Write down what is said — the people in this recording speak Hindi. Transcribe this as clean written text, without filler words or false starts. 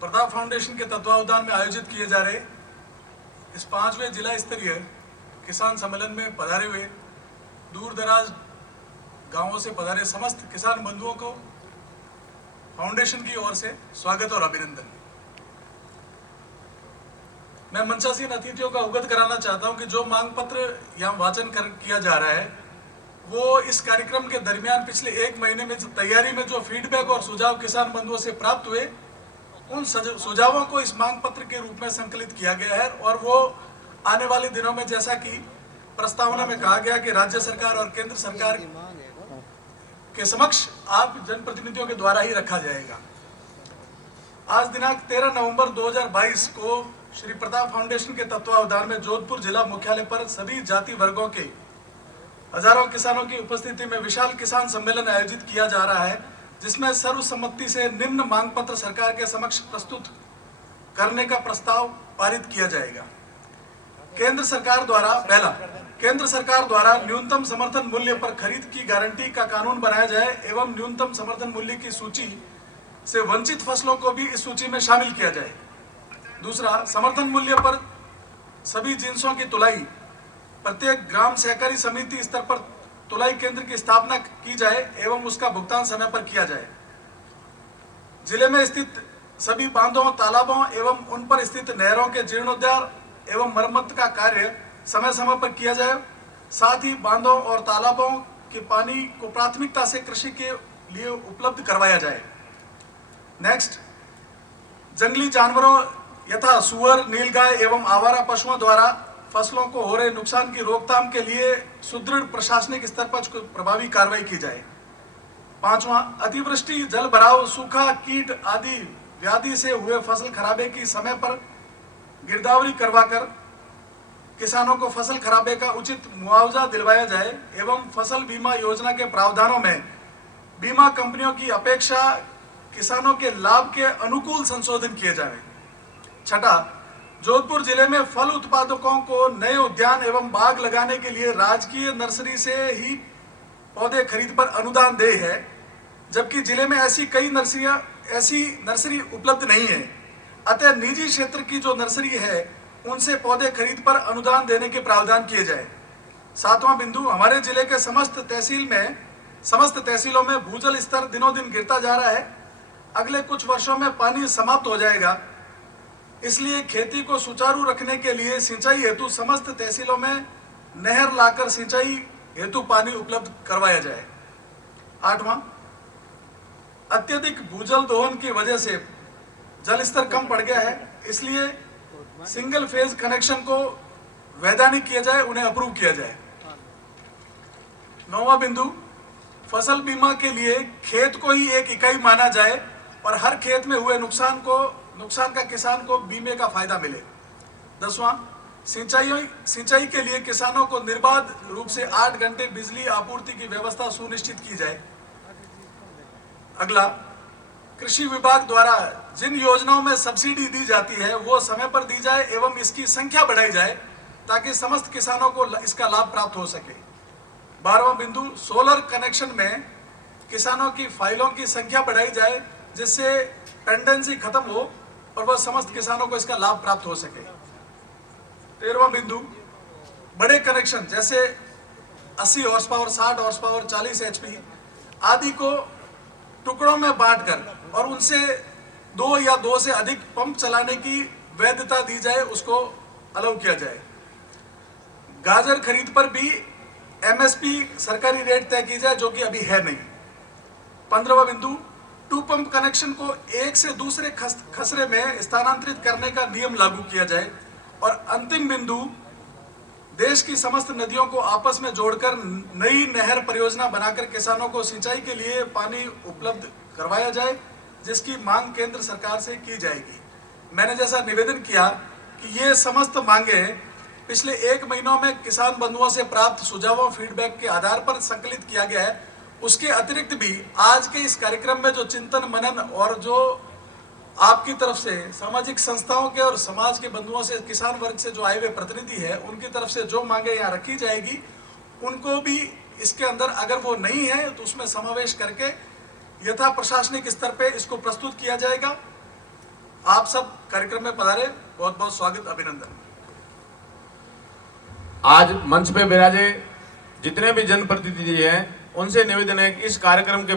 प्रताप फाउंडेशन के तत्वावधान में आयोजित किए जा रहे इस 5वें जिला स्तरीय किसान सम्मेलन में पधारे हुए दूर दराज गांवों से पधारे समस्त किसान बंधुओं को फाउंडेशन की ओर से स्वागत और अभिनंदन। मैं मंचासीन अतिथियों का अवगत कराना चाहता हूं कि जो मांग पत्र यहाँ वाचन किया जा रहा है वो इस कार्यक्रम के दरमियान पिछले 1 महीने में तैयारी में जो फीडबैक और सुझाव किसान बंधुओं से प्राप्त हुए उन सुझावों को इस मांग पत्र के रूप में संकलित किया गया है और वो आने वाले दिनों में, जैसा कि प्रस्तावना में कहा गया कि राज्य सरकार और केंद्र सरकार के समक्ष आप जनप्रतिनिधियों के द्वारा ही रखा जाएगा। आज दिनांक 13 नवंबर 2022 को श्री प्रताप फाउंडेशन के तत्वावधान में जोधपुर जिला मुख्यालय पर सभी जाति वर्गों के हजारों किसानों की उपस्थिति में विशाल किसान सम्मेलन आयोजित किया जा रहा है, जिसमें सर्वसम्मति से निम्न मांग पत्र सरकार के समक्ष प्रस्तुत करने का प्रस्ताव पारित किया जाएगा। केंद्र सरकार द्वारा पहला, केंद्र सरकार द्वारा न्यूनतम समर्थन मूल्य पर खरीद की गारंटी का कानून बनाया जाए एवं न्यूनतम समर्थन मूल्य की सूची से वंचित फसलों को भी इस सूची में शामिल किया जाए। दूसरा, समर्थन मूल्य पर सभी जिन्सों की तुलाई प्रत्येक ग्राम सहकारी समिति स्तर पर तुलाई केंद्र की स्थापना की जाए एवं उसका भुगतान समय पर किया जाए। जिले में स्थित सभी बांधों, तालाबों एवं उन पर स्थित नहरों के जीर्णोद्धार एवं मरम्मत का कार्य समय समय पर किया जाए। साथ ही बांधों और तालाबों के पानी को प्राथमिकता से कृषि के लिए उपलब्ध करवाया जाए। नेक्स्ट, जंगली जानवरों यथा सुअर, नीलगाय एवं आवारा पशुओं द्वारा फसलों को हो रहे नुकसान की रोकथाम के लिए सुदृढ़ प्रशासनिक स्तर पर प्रभावी कार्रवाई की जाए। पांचवा, अतिवृष्टि, जल भराव, सूखा, कीट आदि व्याधि से हुए फसल खराबे की समय पर गिरदावरी करवाकर किसानों को फसल खराबे का उचित मुआवजा दिलवाया जाए एवं फसल बीमा योजना के प्रावधानों में बीमा कंपनियों की अपेक्षा किसानों के लाभ के अनुकूल संशोधन किए जाए। छठा, जोधपुर जिले में फल उत्पादकों को नए उद्यान एवं बाग लगाने के लिए राजकीय नर्सरी से ही पौधे खरीद पर अनुदान देय है, जबकि जिले में ऐसी नर्सरी उपलब्ध नहीं है। अतः निजी क्षेत्र की जो नर्सरी है उनसे पौधे खरीद पर अनुदान देने के प्रावधान किए जाए। सातवां बिंदु, हमारे जिले के समस्त तहसीलों में भूजल स्तर दिनों दिन गिरता जा रहा है। अगले कुछ वर्षों में पानी समाप्त हो जाएगा, इसलिए खेती को सुचारू रखने के लिए सिंचाई हेतु समस्त तहसीलों में नहर लाकर सिंचाई हेतु पानी उपलब्ध करवाया जाए। आठवां, अत्यधिक भूजल दोहन की वजह से जल स्तर कम पड़ गया है, इसलिए सिंगल फेज कनेक्शन को वैधानिक किया जाए, उन्हें अप्रूव किया जाए। नौवां बिंदु, फसल बीमा के लिए खेत को ही एक इकाई माना जाए और हर खेत में हुए नुकसान का किसान को बीमे का फायदा मिले। 10वां, सिंचाई के लिए किसानों को निर्बाध रूप से 8 घंटे बिजली आपूर्ति की व्यवस्था सुनिश्चित की जाए। अगला, कृषि विभाग द्वारा जिन योजनाओं में सब्सिडी दी जाती है वो समय पर दी जाए एवं इसकी संख्या बढ़ाई जाए ताकि समस्त किसानों को इसका लाभ प्राप्त हो सके। 12वां बिंदु, सोलर कनेक्शन में किसानों की फाइलों की संख्या बढ़ाई जाए जिससे पेंडेंसी खत्म हो और वह समस्त किसानों को इसका लाभ प्राप्त हो सके। 13वां बिंदु, बड़े कनेक्शन जैसे 80 horse power, 60 horse power, 40 HP आदि को टुकड़ों में बांटकर और उनसे 2 या 2 से अधिक पंप चलाने की वैधता दी जाए, उसको अलाउ किया जाए। गाजर खरीद पर भी MSP सरकारी रेट तय की जाए, जो कि अभी है नहीं। 15वां बिंदु, 2 पंप कनेक्शन को एक से दूसरे खसरे में स्थानांतरित करने का नियम लागू किया जाए। और अंतिम बिंदु, देश की समस्त नदियों को आपस में जोड़कर नई नहर परियोजना बनाकर किसानों को सिंचाई के लिए पानी उपलब्ध करवाया जाए, जिसकी मांग केंद्र सरकार से की जाएगी। मैंने जैसा निवेदन किया कि ये समस्त मांगे पिछले 1 महीनों में किसान बंधुओं से प्राप्त सुझावों, फीडबैक के आधार पर संकलित किया गया है। उसके अतिरिक्त भी आज के इस कार्यक्रम में जो चिंतन मनन और जो आपकी तरफ से सामाजिक संस्थाओं के और समाज के बंधुओं से, किसान वर्ग से जो आए हुए प्रतिनिधि है, उनकी तरफ से जो मांगे यहाँ रखी जाएगी, उनको भी इसके अंदर अगर वो नहीं है तो उसमें समावेश करके यथा प्रशासनिक स्तर पे इसको प्रस्तुत किया जाएगा। आप सब कार्यक्रम में पधारे, बहुत बहुत स्वागत, अभिनंदन। आज मंच पे विराजे जितने भी जनप्रतिनिधि हैं उनसे निवेदन है कि इस कार्यक्रम के